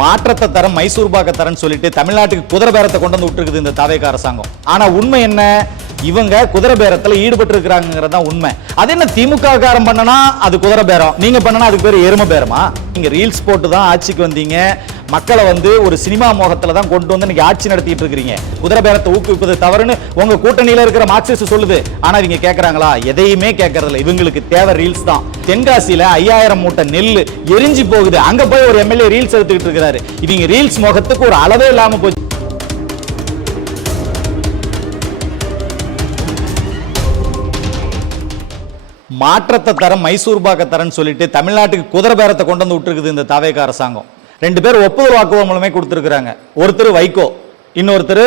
மாற்றத்தை தரம் மைசூர் பாக்க தரன்னு சொல்லிட்டு தமிழ்நாட்டுக்கு குதிரை பேரத்தை கொண்டு வந்து விட்டுருக்குது இந்த தாவேகா அரசாங்கம். ஆனா உண்மை என்ன, இவங்க குதிரை பேரத்துல ஈடுபட்டு இருக்கிறாங்கிறதா உண்மை. அது என்ன திமுக காரம் பண்ணனா அது குதிரை பேரம், நீங்க பண்ணனா அதுக்கு பேர் எருமை பேரமா? நீங்க ரீல்ஸ் போட்டு தான் ஆட்சிக்கு வந்தீங்க, மக்களை வந்து ஒரு சினிமா மோகத்துல தான் கொண்டு வந்து நீங்க ஆட்சி நடத்திட்டு இருக்கீங்க. குதிரை பேரத்தை ஊக்குவிப்பது தவறுன்னு உங்க கூட்டணியில இருக்கிற மார்க்சிஸ்ட் சொல்லுது. ஆனா இவங்க கேட்கறாங்களா? எதையுமே கேட்கறதில்ல. இவங்களுக்கு தேவை ரீல்ஸ் தான். தென்காசியில 5000 மூட்டை நெல் எரிஞ்சு போகுது, அங்க போய் ஒரு எம்எல்ஏ ரீல்ஸ் எடுத்துக்கிட்டு இருக்காரு. இவங்க ரீல்ஸ் மோகத்துக்கு ஒரு அளவே இல்லாம போச்சு. மாற்றத்தை தரம் மைசூர் பாக்க தரன்னு சொல்லிட்டு தமிழ்நாட்டுக்கு குதிரை பேரத்தை கொண்டு வந்து விட்டுருக்குது இந்த தாவேகா அரசாங்கம். 2 பேர் ஒப்புதல் வாக்குவம் மூலமே கொடுத்திருக்கிறாங்க. ஒருத்தர் வைகோ, இன்னொருத்தர்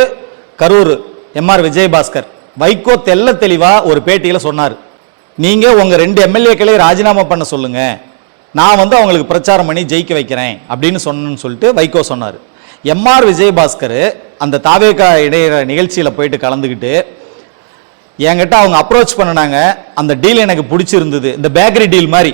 கரூர் எம்ஆர் விஜயபாஸ்கர். வைகோ தெல்ல தெளிவா ஒரு பேட்டியில சொன்னார், நீங்க உங்க 2 எம்எல்ஏக்களை ராஜினாமா பண்ண சொல்லுங்க, நான் வந்து அவங்களுக்கு பிரச்சாரம் பண்ணி ஜெயிக்க வைக்கிறேன் அப்படின்னு சொன்னு சொல்லிட்டு வைகோ சொன்னார். எம்ஆர் விஜயபாஸ்கர் அந்த தாவேகா இடையிற நிகழ்ச்சியில போயிட்டு கலந்துக்கிட்டு என்கிட்ட அவங்க அப்ரோச் பண்ணனாங்க, அந்த டீல் எனக்கு பிடிச்சிருந்தது, இந்த பேக்கரி டீல் மாதிரி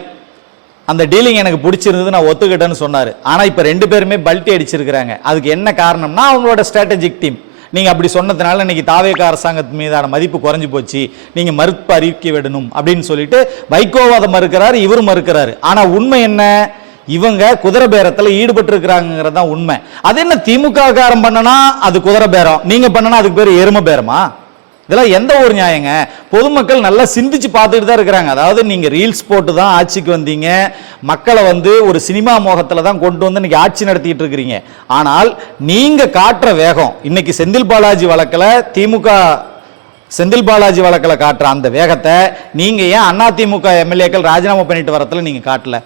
அந்த டீலிங் எனக்கு பிடிச்சிருந்தது, நான் ஒத்துக்கிட்டேன்னு சொன்னார். ஆனால் இப்போ 2 பேருமே பல்ட்டி அடிச்சிருக்கிறாங்க. அதுக்கு என்ன காரணம்னா அவங்களோட ஸ்ட்ராட்டஜிக் டீம். நீங்கள் அப்படி சொன்னதுனால இன்னைக்கு தாவேகா அரசாங்கத்து மீதான மதிப்பு குறைஞ்சு போச்சு, நீங்கள் மறுப்பு அறிக்கை விடணும் அப்படின்னு சொல்லிட்டு வைகோவாத மறுக்கிறாரு, இவரும் மறுக்கிறாரு. ஆனால் உண்மை என்ன, இவங்க குதிரை பேரத்தில் ஈடுபட்டு இருக்கிறாங்கிறது தான் உண்மை. அது என்ன திமுக காரம் பண்ணனா அது குதிரை பேரம், நீங்க பண்ணனா அதுக்கு பேர் எருமை பேரமா? இதெல்லாம் எந்த ஒரு நியாயங்க? பொதுமக்கள் நல்லா சிந்திச்சு பார்த்துட்டு தான் இருக்கிறாங்க. அதாவது நீங்க ரீல்ஸ் போட்டு தான் ஆட்சிக்கு வந்தீங்க, மக்களை வந்து ஒரு சினிமா மோகத்துல தான் கொண்டு வந்து இன்னைக்கு ஆட்சி நடத்திட்டு இருக்கிறீங்க. ஆனால் நீங்க காட்டுற வேகம், இன்னைக்கு செந்தில் பாலாஜி வழக்கில் திமுக செந்தில் பாலாஜி வழக்கில் காட்டுற அந்த வேகத்தை நீங்க ஏன் அதிமுக எம்எல்ஏக்கள் ராஜினாமா பண்ணிட்டு வரத்துல நீங்க காட்டல?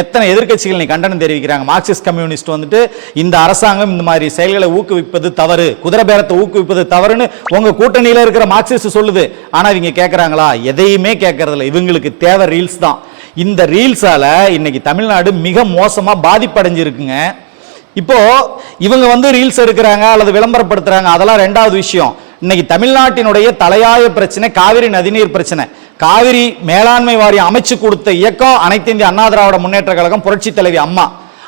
எத்தனை எதிர்க்கட்சிகள் நீ கண்டனம் தெரிவிக்கிறாங்க. மார்க்சிஸ்ட் கம்யூனிஸ்ட் வந்துட்டு இந்த அரசாங்கம் இந்த மாதிரி செயல்களை ஊக்குவிப்பது தவறு, குதிரை பேரத்தை ஊக்குவிப்பது தவறுன்னு உங்க கூட்டணியில இருக்கிற மார்க்சிஸ்ட் சொல்லுது. ஆனா இவங்க கேட்கறாங்களா? எதையுமே கேட்கறதில்ல. இவங்களுக்கு தேவை ரீல்ஸ் தான். இந்த ரீல்ஸால இன்னைக்கு தமிழ்நாடு மிக மோசமா பாதிப்படைஞ்சிருக்குங்க. இப்போ இவங்க வந்து ரீல்ஸ் எடுக்கிறாங்க அல்லது விளம்பரப்படுத்துறாங்க, அதெல்லாம் 2வது விஷயம். இன்னைக்கு தமிழ்நாட்டினுடைய தலையாய பிரச்சனை காவிரி நதிநீர் பிரச்சனை. காவிரி மேலாண்மை வாரியம் அமைச்சு கொடுத்த இயக்கம் அனைத்து இந்திய அண்ணா திராவிட முன்னேற்ற கழகம், புரட்சி தலைவி அம்மா.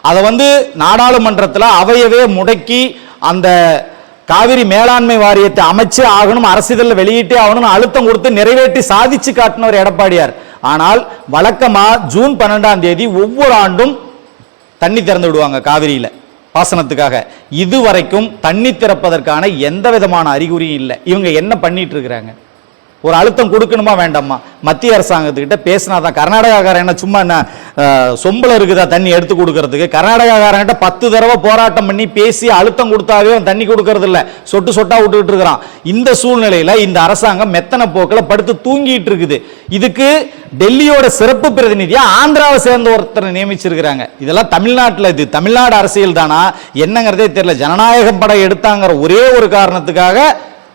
அதை வந்து நாடாளுமன்றத்தில் அவையவே முடக்கி அந்த காவிரி மேலாண்மை வாரியத்தை அமைச்சு ஆகணும், அரசிதழில் வெளியிட்டே ஆகணும் அழுத்தம் கொடுத்து நிறைவேற்றி சாதிச்சு காட்டினவர் எடப்பாடியார். ஆனால் வழக்கமா ஜூன் 12ஆம் தேதி ஒவ்வொரு ஆண்டும் தண்ணி திறந்து விடுவாங்க காவிரியில பாசனத்துக்காக. இதுவரைக்கும் தண்ணி திறப்பதற்கான எந்த விதமான அறிகுறியும் இல்லை. இவங்க என்ன பண்ணிட்டு இருக்கிறாங்க? ஒரு அழுத்தம் கொடுக்கணுமா வேண்டாமா? மத்திய அரசாங்கத்துக்கிட்ட பேசினாதான். கர்நாடகாக்காரன் என்ன சும்மா என்ன சொம்பல இருக்குதா தண்ணி எடுத்து கொடுக்கறதுக்கு? கர்நாடகாக்காரங்கிட்ட 10 தடவை போராட்டம் பண்ணி பேசி அழுத்தம் கொடுத்தாவே தண்ணி கொடுக்கறது இல்லை, சொட்டு சொட்டா விட்டுக்கிட்டு இருக்கிறான். இந்த சூழ்நிலையில இந்த அரசாங்கம் மெத்தனை போக்கில் படுத்து தூங்கிட்டு இருக்குது. இதுக்கு டெல்லியோட சிறப்பு பிரதிநிதியா ஆந்திராவை சேர்ந்த ஒருத்தரை நியமிச்சிருக்கிறாங்க. இதெல்லாம் தமிழ்நாட்டில் இது தமிழ்நாடு அரசியல் தானா என்னங்கிறதே தெரியல. ஜனநாயக படம் எடுத்தாங்கிற ஒரே ஒரு காரணத்துக்காக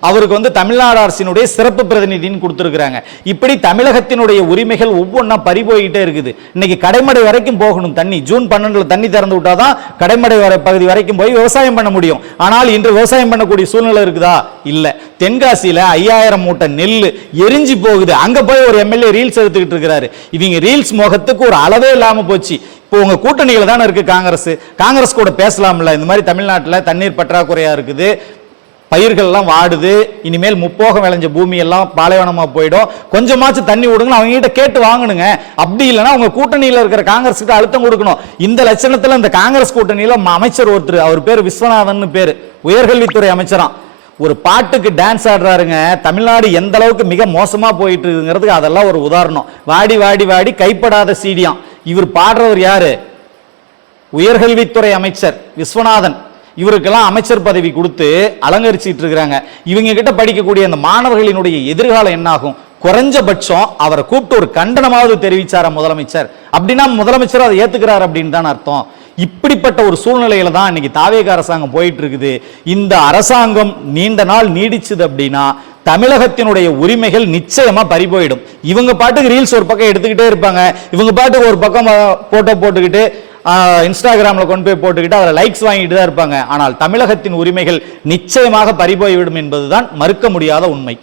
அவருக்கு வந்து தமிழ்நாடு அரசினுடைய சிறப்பு பிரதிநிதின்னு கொடுத்திருக்கிறாங்க. இப்படி தமிழகத்தினுடைய உரிமைகள் ஒவ்வொன்றா பறிபோயிட்டே இருக்குது. இன்னைக்கு கடைமடை வரைக்கும் போகணும் தண்ணி. ஜூன் 12 தண்ணி திறந்து விட்டாதான் கடைமடை பகுதி வரைக்கும் போய் விவசாயம் பண்ண முடியும். ஆனால் இன்று விவசாயம் பண்ணக்கூடிய சூழ்நிலை இருக்குதா? இல்ல. தென்காசியில 5000 மூட்டை நெல் எரிஞ்சு போகுது, அங்க போய் ஒரு எம்எல்ஏ ரீல்ஸ் எடுத்துக்கிட்டு இருக்கிறாரு. இவங்க ரீல்ஸ் மோகத்துக்கு ஒரு அளவே இல்லாம போச்சு. இப்போ உங்க கூட்டணியில தானே இருக்கு காங்கிரஸ் கூட பேசலாம்ல. இந்த மாதிரி தமிழ்நாட்டில் தண்ணீர் பற்றாக்குறையா இருக்குது, பயிர்கள்லாம் வாடுது, இனிமேல் முப்போகம் விளைஞ்ச பூமி எல்லாம் பாலைவனமா போயிடும், கொஞ்சமாச்சும் தண்ணி விடுங்க, அவங்க கிட்ட கேட்டு வாங்கணுங்க. அப்படி இல்லைன்னா உங்க கூட்டணியில இருக்கிற காங்கிரஸ் கிட்ட அழுத்தம் கொடுக்கணும். இந்த லட்சணத்துல இந்த காங்கிரஸ் கூட்டணியில அமைச்சர் ஒருத்தர், அவர் பேர் விஸ்வநாதன் பேரு, உயர்கல்வித்துறை அமைச்சராம், ஒரு பாட்டுக்கு டான்ஸ் ஆடுறாருங்க. தமிழ்நாடு எந்த அளவுக்கு மிக மோசமா போயிட்டு இருக்குங்கிறதுக்கு அதெல்லாம் ஒரு உதாரணம். வாடி வாடி வாடி கைப்படாத சீடியாம். இவர் பாடுறவர் யாரு? உயர்கல்வித்துறை அமைச்சர் விஸ்வநாதன். இவருக்கெல்லாம் அமைச்சர் பதவி கொடுத்து அலங்கரிச்சிட்டு இருக்கிறாங்க. இவங்க கிட்ட படிக்கக்கூடிய அந்த மாணவர்களினுடைய எதிர்காலம் என்ன ஆகும்? குறைஞ்சபட்சம் அவரை கூப்பிட்டு ஒரு கண்டனமாவது தெரிவிச்சார முதலமைச்சர்? அப்படின்னா முதலமைச்சர் அதை ஏத்துக்கிறார் அப்படின்னு தான் அர்த்தம். இப்படிப்பட்ட ஒரு சூழ்நிலையில தான் இன்னைக்கு தாவேகா அரசாங்கம் போயிட்டு இருக்குது. இந்த அரசாங்கம் நீண்ட நாள் நீடிச்சது அப்படின்னா தமிழகத்தினுடைய உரிமைகள் நிச்சயமா பறிபோயிடும். இவங்க பாட்டுக்கு ரீல்ஸ் ஒரு பக்கம் எடுத்துக்கிட்டே இருப்பாங்க, இவங்க பாட்டுக்கு ஒரு பக்கம் போட்டோ போட்டுக்கிட்டு இன்ஸ்டாகிராம்ல கொண்டு போய் போட்டுக்கிட்டு அவரை லைக்ஸ் வாங்கிட்டு தான் இருப்பாங்க. ஆனால் தமிழகத்தின் உரிமைகள் நிச்சயமாக பறிபோய்விடும் என்பதுதான் மறுக்க முடியாத உண்மை.